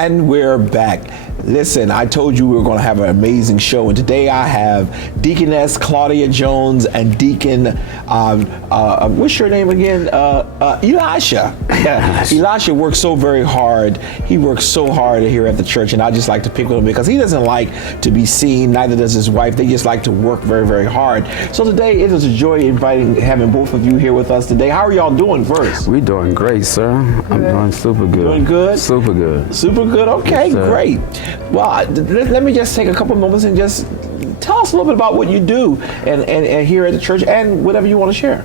And we're back. Listen, I told you we were going to have an amazing show, and today I have Deaconess Claudia Jones and Deacon, what's your name again? Elisha. Elisha works so very hard. He works so hard here at the church, and I just like to pick with him because he doesn't like to be seen, neither does his wife. They just like to work very, very hard. So today it is a joy having both of you here with us today. How are y'all doing first? We're doing great, sir. I'm doing super good. Doing good? Super good. Super good? Okay, Yes, great. Well, let me just take a couple moments and just tell us a little bit about what you do and here at the church and whatever you want to share.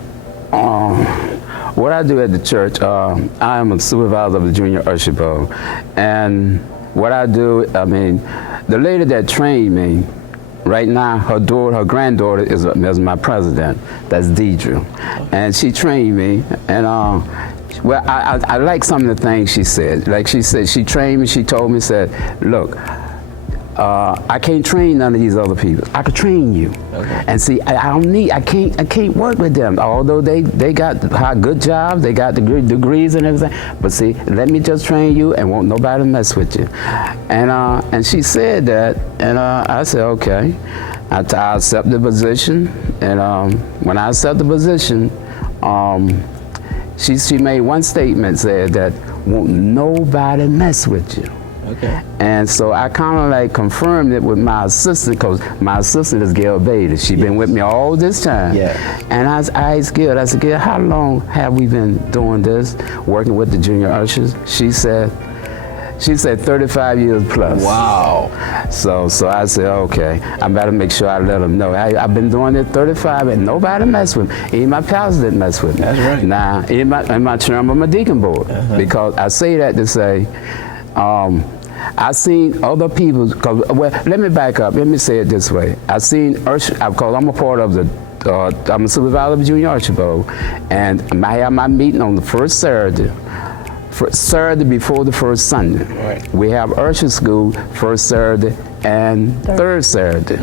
What I do at the church, I am a supervisor of the Junior Usher Bowl. And what I do, the lady that trained me, right now, her granddaughter is my president. That's Deidre. And she trained me, and well, I like some of the things she said. Like she said, she trained me, she told me, said, look, I can't train none of these other people. I could train you. Okay. And see, I can't work with them. Although they got good jobs, they got degrees and everything. But see, let me just train you and won't nobody mess with you. And she said that, and I said, okay. I accept the position, and when I accept the position, she made one statement, said that won't nobody mess with you. Okay. And so I kind of like confirmed it with my assistant, because my assistant is Gail Bader. She's been with me all this time. Yeah. And I asked Gail, I said, Gail, how long have we been doing this, working with the junior ushers? She said 35 years plus. Wow. So I said, okay, I better make sure I let them know. I've been doing it 35 and nobody messed with me. Even my pals didn't mess with me. That's right. Now, in my chairman of my deacon board, because I say that to say, I seen other people, well, let me back up, let me say it this way. I seen Usher, because I'm a part of the, I'm a supervisor of the Junior Usher Bowl, and I have my meeting on the first Saturday before the first Sunday. Right. We have Usher School first Saturday and third Saturday.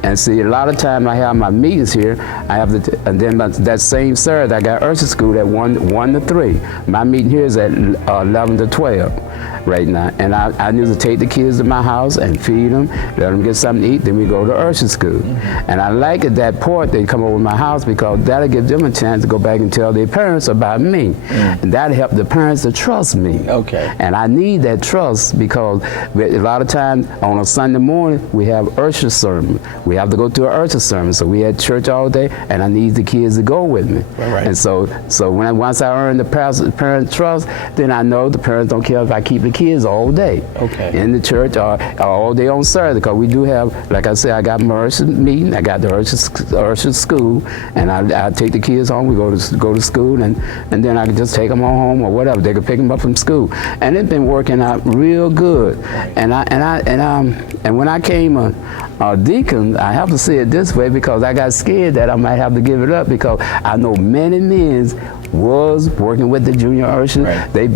And see, a lot of time I have my meetings here, and then that same Saturday I got Usher School at 1 to 3. My meeting here is at 11 to 12 right now. And I need to take the kids to my house and feed them, let them get something to eat, then we go to Usher School. And I like at that point they come over to my house, because that'll give them a chance to go back and tell their parents about me. And that'll help the parents to trust me. Okay. And I need that trust, because a lot of times on a Sunday morning we have Usher sermon. We have to go to an Usher sermon, so we at church all day, and I need the kids to go with me. Right. And so once I earn the parent trust, then I know the parents don't care if I keep the kids all day in the church or all day on Saturday, because we do have, like I said, I got my Usher meeting, I got the Usher school, and I take the kids home. We go to school, and then I can just take them on home or whatever. They can pick them up from school, and it's been working out real good. And when I came a deacon, I have to say it this way, because I got scared that I might have to give it up, because I know many men was working with the junior ushers. Right. They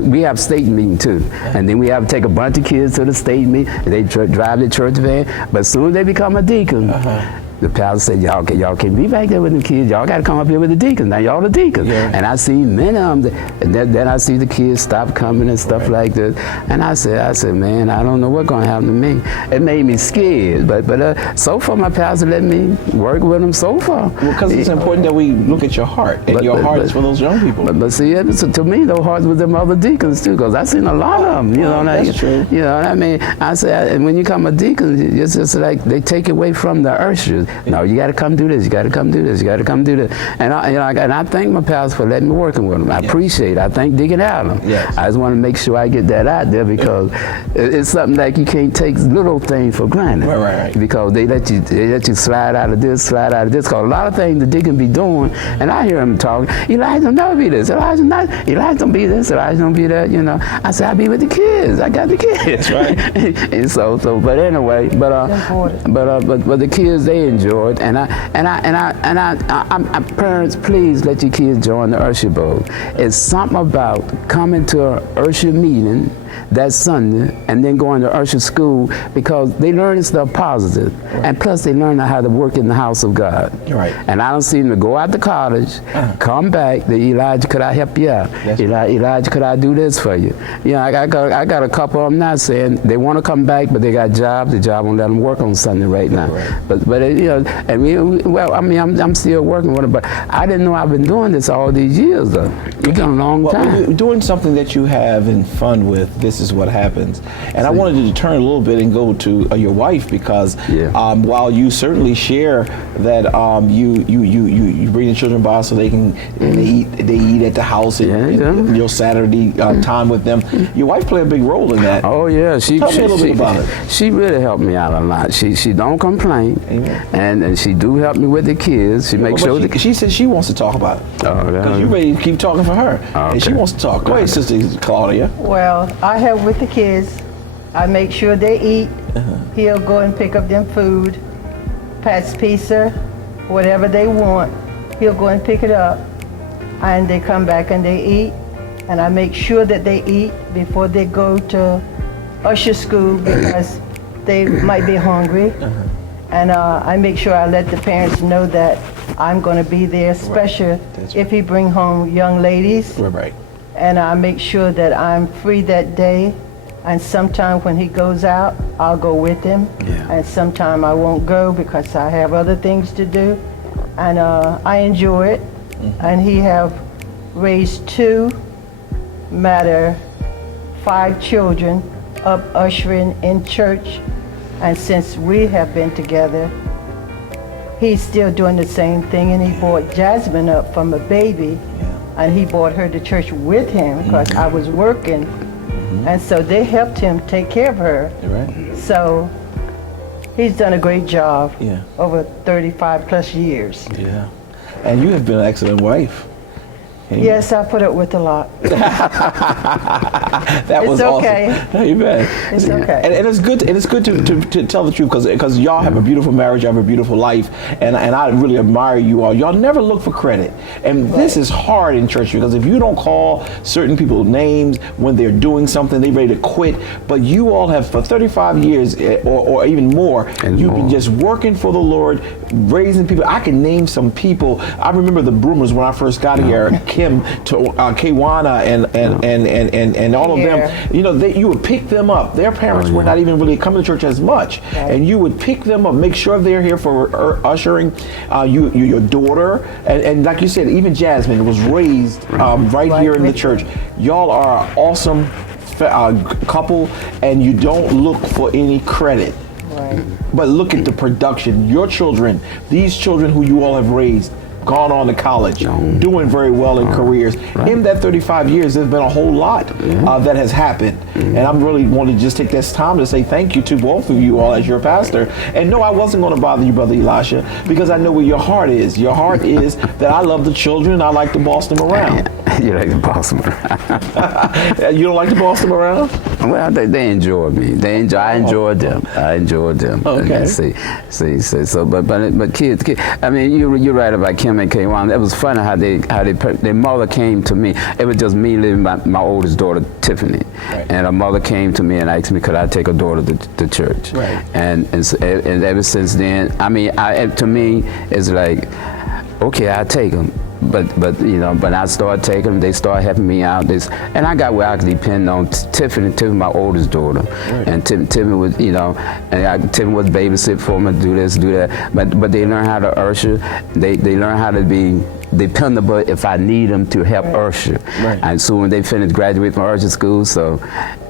we have state meeting too, and then we have to take a bunch of kids to the state meeting. They drive the church van, but soon as they become a deacon, the pastor said, y'all can't be back there with the kids. Y'all got to come up here with the deacons. Now y'all the deacons. Yeah. And I see many of them, and then I see the kids stop coming and stuff like this. And I said, man, I don't know what's going to happen to me. It made me scared, but so far my pastor let me work with them so far. Well, because it's important that we look at your heart, and your heart is for those young people. But see, to me, those hearts with them other deacons too, because I've seen a lot of them. You know, that's true. You know what I mean? I said, and when you come a deacon, it's just like they take away from the ushers. No, you got to come do this. You got to come do this. You got to come do this. And I thank my pastor for letting me working with him. I appreciate it. I thank Deacon Allen. Yes. I just want to make sure I get that out there, because it's something like you can't take little things for granted. Right. Because they let you slide out of this, slide out of this. Because a lot of things the deacon be doing, and I hear him talking. Elijah don't never be this. Elijah don't be this. Elijah don't be that. You know. I said I be with the kids. I got the kids. That's right. And so but anyway, but the kids, they enjoy it, and parents, please let your kids join the Usher Bowl. It's something about coming to an Usher meeting that Sunday and then going to usher school because they learn stuff positive. Right. And plus they learn how to work in the house of God. Right. And I don't see them to go out to college, come back, Elijah, could I help you out? Elijah, could I do this for you? You know, I got a couple of them now saying they want to come back, but they got jobs. The job won't let them work on Sunday right now. Right. But you know, and I'm still working with them, but I didn't know I've been doing this all these years though. It's been a long time. Well, doing something that you have and fun with, this is what happens. And I wanted to turn a little bit and go to your wife because while you certainly share that you bring the children by so they can they eat at the house and your Saturday time with them, your wife played a big role in that. Oh yeah, Tell me a little bit about it. She really helped me out a lot. She don't complain. Amen. And she do help me with the kids. She makes sure she says she wants to talk about it. Because you ready to keep talking for her. And she wants to talk. Go ahead, Sister Claudia. Well, I help with the kids. I make sure they eat. He'll go and pick up them food, Pat's Pizza, whatever they want. He'll go and pick it up. And they come back and they eat. And I make sure that they eat before they go to usher school because they might be hungry. And I make sure I let the parents know that I'm going to be there, especially if he bring home young ladies. Right. And I make sure that I'm free that day. And sometime when he goes out, I'll go with him. And sometime I won't go because I have other things to do. And I enjoy it. And he have raised 5 children up ushering in church. And since we have been together, he's still doing the same thing. And he brought Jasmine up from a baby. And he brought her to church with him because I was working. And so they helped him take care of her. Right. So he's done a great job over 35 plus years. Yeah. And you have been an excellent wife. Yes, I put up with a lot. That was okay. Awesome. Amen. It's okay. And it's good. And it's good to tell the truth because y'all have a beautiful marriage, you have a beautiful life, and I really admire you all. Y'all never look for credit, and this is hard in church because if you don't call certain people names when they're doing something, they're ready to quit. But you all have for 35 years or even more, you've been just working for the Lord, raising people. I can name some people. I remember the Broomers when I first got here. Kim to Kwana and all of them, you know, you would pick them up. Their parents were not even really coming to church as much, and you would pick them up, make sure they're here for ushering. Your daughter, and like you said, even Jasmine was raised right here in the church. Y'all are an awesome couple, and you don't look for any credit. But look at the production. Your children, these children who you all have raised, gone on to college, doing very well in careers. In that 35 years, there's been a whole lot that has happened. And I really want to just take this time to say thank you to both of you all as your pastor. And no, I wasn't going to bother you, Brother Elisha, because I know where your heart is. Your heart is that I love the children, I like to boss them around. You like to boss them around. You don't like to boss them around? Well, they enjoy me. I enjoyed them. Okay. See. So, but kids. I mean, you're right about Kim and Kwan. It was funny how their mother came to me. It was just me living my oldest daughter, Tiffany, and her mother came to me and asked me, could I take her daughter to church? And ever since then, I mean, to me, it's like, okay, I'll take them. But I started taking them. They started helping me out. And I got where I could depend on Tiffany, my oldest daughter, and Tiffany was, Tiffany was babysit for me, do this, do that. But they learn how to usher. They learn how to be dependable if I need them to help usher. And so when they graduate from usher school, so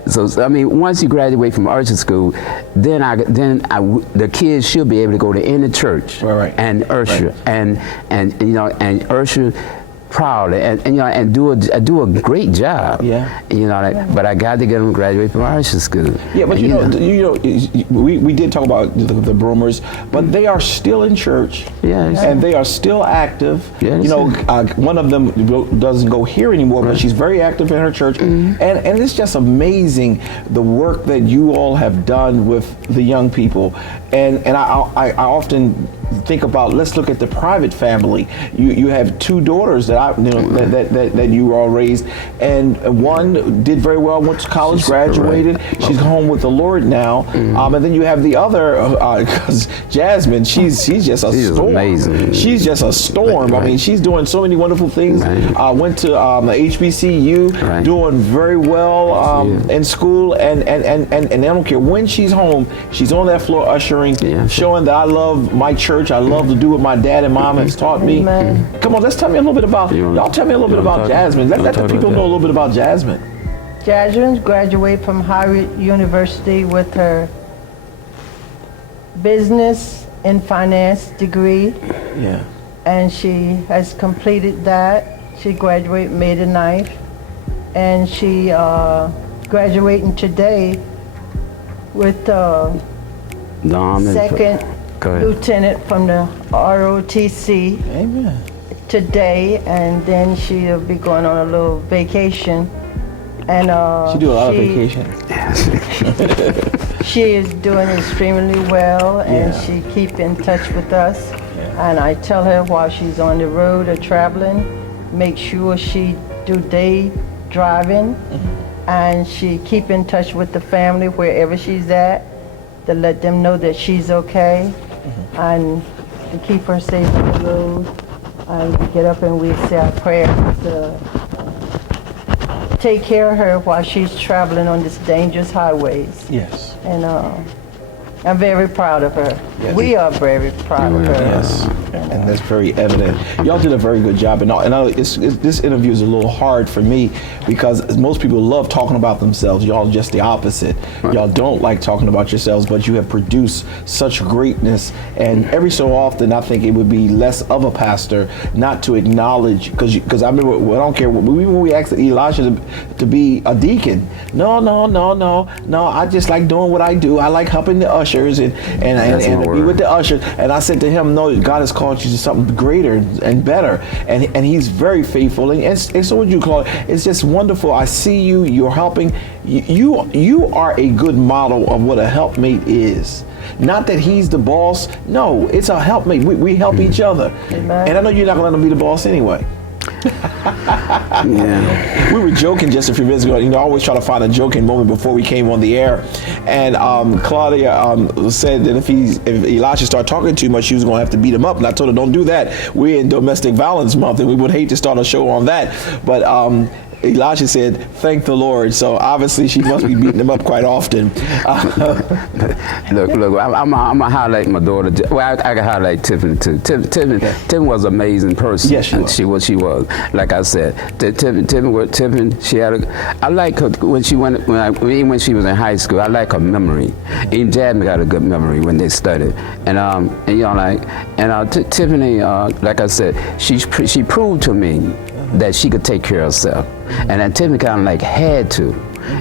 I mean, once you graduate from usher school, then the kids should be able to go to any church and usher and usher proudly and do a great job. But I got to get them to graduate from usher school. Yeah, but we did talk about the Broomers, but they are still in church. And they are still active. One of them doesn't go here anymore, but she's very active in her church. And it's just amazing the work that you all have done with the young people. And I often think about, let's look at the private family. You have 2 daughters that that you were all raised, and one did very well, went to college, graduated. She's home with the Lord now, and then you have the other, because Jasmine, she's just a storm. Amazing. She's just a storm. Right. I mean, she's doing so many wonderful things. Went to HBCU, doing very well in school, and I don't care when she's home, she's on that floor ushering, showing that I love my church. I love to do what my dad and mom has taught me. Come on, let's tell me a little bit about, y'all tell me a little bit about Jasmine. Let the people know a little bit about Jasmine. Jasmine graduated from Howard University with her business and finance degree. Yeah. And she has completed that. She graduated May the 9th. And she graduating today with second lieutenant from the ROTC. Amen. Today, and then she'll be going on a little vacation. And she do a lot of vacation. She is doing extremely well, and she keep in touch with us. And I tell her while she's on the road or traveling, make sure she do day driving, and she keep in touch with the family wherever she's at, to let them know that she's okay, and to keep her safe on the road. And we get up and we say our prayers to take care of her while she's traveling on this dangerous highways. Yes. And I'm very proud of her. Yes. We are very proud of her. Yes, and that's very evident. Y'all did a very good job, and this interview is a little hard for me because most people love talking about themselves. Y'all just the opposite. Y'all don't like talking about yourselves, but you have produced such greatness, and every so often I think it would be less of a pastor not to acknowledge, because I remember, I don't care, when we asked Elisha to be a deacon, no, I just like doing what I do. I like helping the ushers and to be with the ushers. And I said to him, no, God has called you to something greater and better. And he's very faithful. And so would you, Claudia. It's just wonderful. I see you. You're helping. You are a good model of what a helpmate is. Not that he's the boss. No, it's a helpmate. We help each other. Amen. And I know you're not going to let him be the boss anyway. We were joking just a few minutes ago. I always try to find a joking moment before we came on the air. And Claudia said that if Elisha started talking too much, she was going to have to beat him up. And I told her, don't do that. We're in Domestic Violence Month, and we would hate to start a show on that. But Elisha said, thank the Lord. So obviously she must be beating him up quite often. Look, I'm going to highlight my daughter. Well, I can highlight Tiffany too. Tiffany was an amazing person. Yes, she was. She was. Like I said, Tiffany, she had I like her when she was in high school. I like her memory. Even Jasmine got a good memory when they studied. Tiffany, like I said, she proved to me that she could take care of herself. And then Tiffany kind of like had to,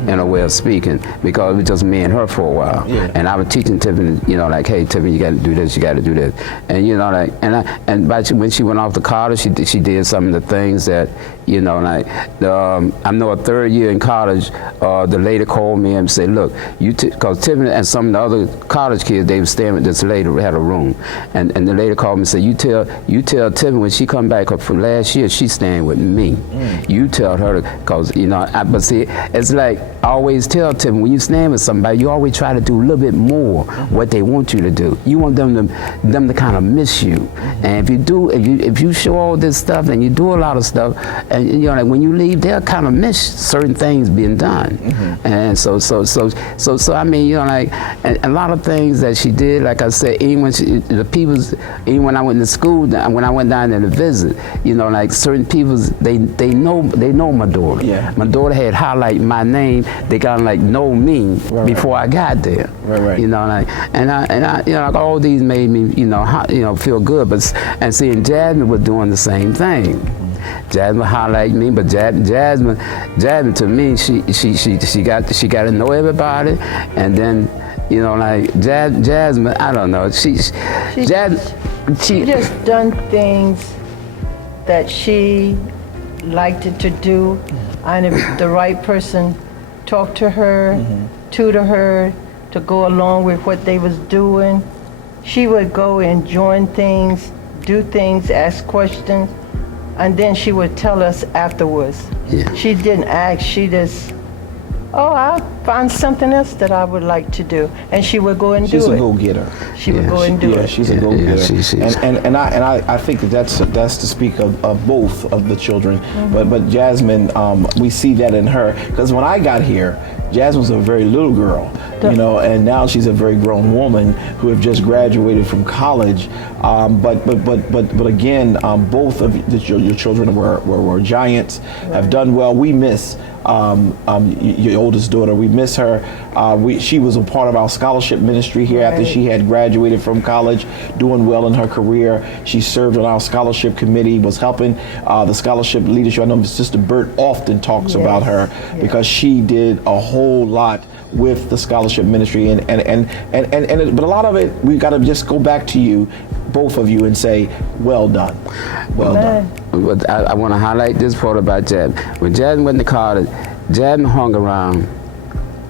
in a way of speaking, because it was just me and her for a while. And I was teaching Tiffany, hey, Tiffany, you got to do this, you got to do this. And when she went off to college, she did some of the things that, I know a third year in college, the lady called me and said, look, because Tiffany and some of the other college kids, they were staying with this lady who had a room. And the lady called me and said, you tell Tiffany when she come back from last year, she's staying with me. You tell her, because, but see, it's like, I always tell Tiffany, when you stand with somebody, you always try to do a little bit more what they want you to do. You want them to kind of miss you. And if you show all this stuff and you do a lot of stuff, and when you leave, they'll kind of miss certain things being done. And so I mean, and a lot of things that she did, like I said, even when I went to school, when I went down there to visit, certain people, they know my daughter. My daughter had highlighted my name. They kind of know me before I got there. All these made me, feel good. And seeing Jasmine was doing the same thing. Jasmine highlighted me, but Jasmine to me, she got to know everybody, and then Jasmine, I don't know, she just done things that she liked it to do, and if the right person talked to her, tutor her to go along with what they was doing, she would go and join things, do things, ask questions. and then she would tell us afterwards. Yeah. She didn't ask, she just, oh, I'll find something else that I would like to do. And she would go and do it. She's a go-getter. She would go and do Yeah, it. she's a go-getter. Yeah, and I think that's to speak of both of the children. But Jasmine, we see that in her, because when I got here, Jasmine was a very little girl, you know, and now she's a very grown woman who have just graduated from college. But again, both of your children were giants, have done well. We miss your oldest daughter. We miss her. She was a part of our scholarship ministry here after she had graduated from college, doing well in her career. She served on our scholarship committee, was helping the scholarship leadership. I know Sister Burt often talks about her because she did a whole lot with the scholarship ministry, but a lot of it, we got to just go back to you, both of you, and say, well done. Well done. But I want to highlight this part about Jasmine. When Jasmine went to college, Jasmine hung around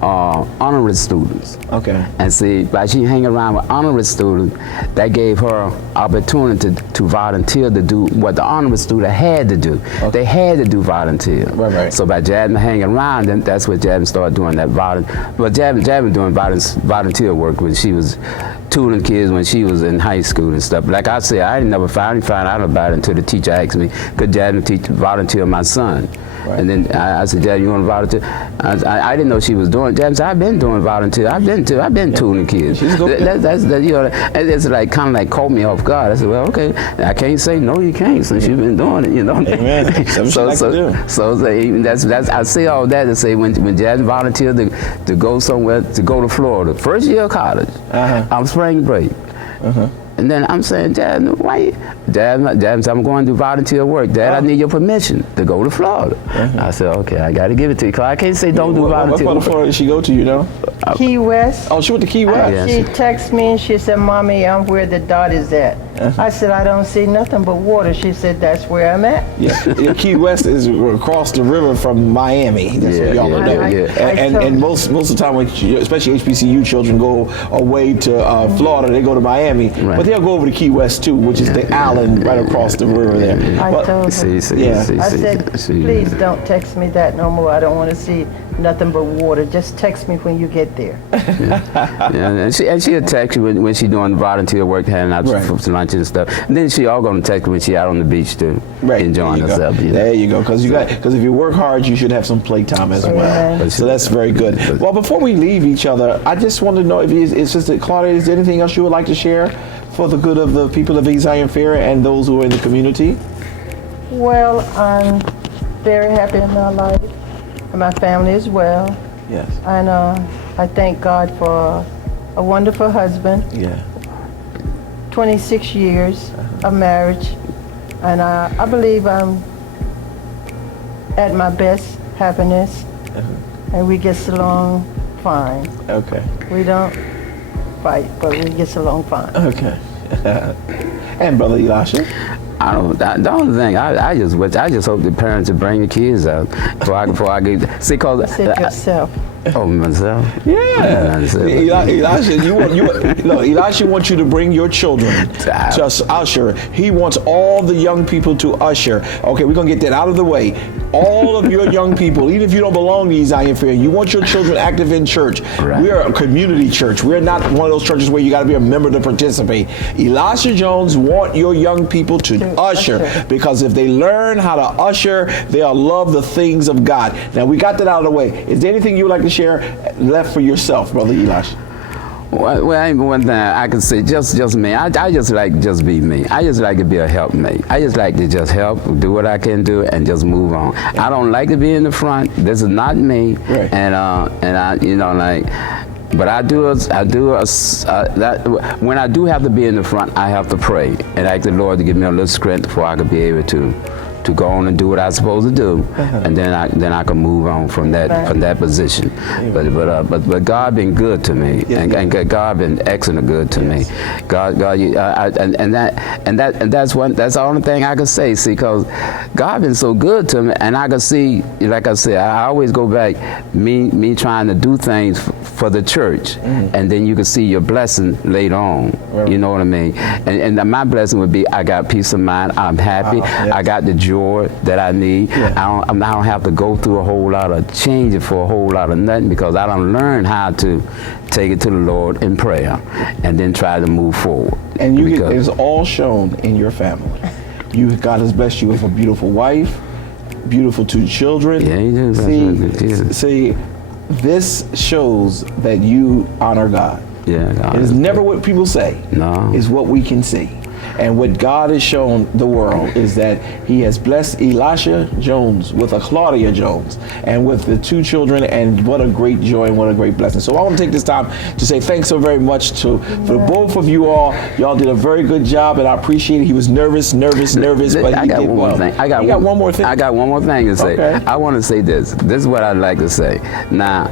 honorary students. Okay. And see, by she hang around with honorary students, that gave her opportunity to volunteer to do what the honorary student had to do. Okay. They had to do volunteer. Right. So by Jasmine hanging around them, that's what Jasmine started doing that volunteer. But Jasmine doing volunteer work when she was tutoring kids when she was in high school and stuff. Like I said, I didn't never find out about it until the teacher asked me, could Jasmine volunteer my son? Right. And then I said, Jasmine, you want to volunteer? I didn't know she was doing. Jasmine said, I've been doing volunteer. I've been tutoring kids. That's you know, it's like kind of like caught me off guard. I said, well, okay, I can't say no, you can't, since you've been doing it, you know. Amen. So that's I say all that to say when Jasmine volunteered to go somewhere, to go to Florida, first year of college, on spring break. And then I'm saying, Jasmine, why you? Jasmine, I'm going to do volunteer work. Dad, I need your permission to go to Florida. I said, okay, I got to give it to you, because I can't say don't do volunteer work. What part of Florida did she go to, you know? Key West. Oh, she went to Key West. She texted me and she said, Mommy, I'm where the dot is at. I said, I don't see nothing but water. She said, that's where I'm at. Yeah, Key West is across the river from Miami. That's what y'all know. And most of the time, when especially HBCU children go away to Florida, they go to Miami. Right. But they'll go over to Key West too, which is the island right across the river there. I told her. I said, please don't text me that no more. I don't want to see nothing but water. Just text me when you get there. And she'll text you when she's doing volunteer work, handing out for lunch and stuff. And then she all gonna text me when she out on the beach too, enjoying herself. You know? There you go. Because if you work hard, you should have some playtime as well. So that's very good. Well, before we leave each other, I just want to know if Sister Claudia, is there anything else you would like to share for the good of the people of East Zion Fair and those who are in the community? Well, I'm very happy in my life, and my family as well. Yes. And I thank God for a wonderful husband. Yeah. 26 years of marriage, and I believe I'm at my best happiness, and we get along fine. Okay. We don't fight, but we get along fine. Okay. And Brother Elisha? The only thing I just hope the parents will bring the kids out before I get. See, cause Sit yourself. Oh, myself. Yeah. Elisha wants you to bring your children to usher. He wants all the young people to usher. Okay, we're gonna get that out of the way. All of your young people, even if you don't belong to East Zion Fair, you want your children active in church. Right. We are a community church. We're not one of those churches where you got to be a member to participate. Elisha Jones want your young people to usher, because if they learn how to usher, they'll love the things of God. Now, we got that out of the way. Is there anything you would like to share left for yourself, Brother Elisha? Well, one thing I can say, just me. I just like just be me. I just like to be a helpmate. I just like to just help, do what I can do, and just move on. I don't like to be in the front. This is not me. Right. And I, you know, like. But when I do have to be in the front, I have to pray and ask the Lord to give me a little strength before I could be able to go on and do what I'm supposed to do, and then I can move on from that position. But God been good to me, and God been excellent good to me. God, that's the only thing I can say. See, because God been so good to me, and I can see, like I said, I always go back me trying to do things for the church, and then you can see your blessing later on. Right. You know what I mean? And my blessing would be I got peace of mind. I'm happy. I got the joy. joy that I need. Yeah. I don't have to go through a whole lot of changing for a whole lot of nothing, because I don't learn how to take it to the Lord in prayer and then try to move forward. And it's all shown in your family. God has blessed you with a beautiful wife, beautiful 2 children. Yeah, he does. See, this shows that you honor God. Yeah, God It is never what people say. No. It's what we can see. And what God has shown the world is that he has blessed Elisha Jones with a Claudia Jones and with the 2 children, and what a great joy and what a great blessing. So I want to take this time to say thanks so very much for both of you all. Y'all did a very good job, and I appreciate it. He was nervous, but he did well. I got one more thing. I got one more thing to say. Okay. I want to say this. This is what I'd like to say. Now,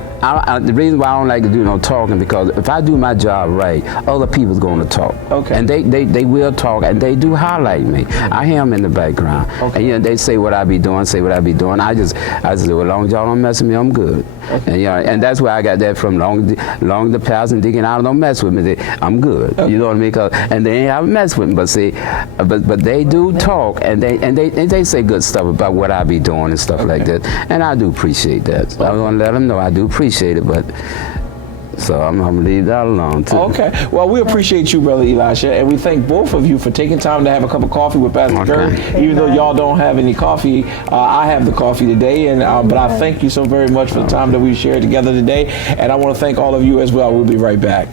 the reason why I don't like to do no talking, because if I do my job right, other people's going to talk. Okay. And they will talk, and they do highlight me. I hear them in the background. Okay. And they say what I be doing, I just say, well, as long as y'all don't mess with me, I'm good. Okay. And and that's where I got that from. Long the pastor and Deacon, I don't mess with me. I'm good. Okay. You know what I mean? And they ain't have mess with me. But see, but they do talk, and they say good stuff about what I be doing and stuff like that. And I do appreciate that. So I want to let them know I do appreciate it, but. So I'm going to leave that alone, too. Okay. Well, we appreciate you, Brother Elisha, and we thank both of you for taking time to have a cup of coffee with Pastor Kurt. Even though y'all don't have any coffee, I have the coffee today, and but I thank you so very much for the time that we shared together today, and I want to thank all of you as well. We'll be right back.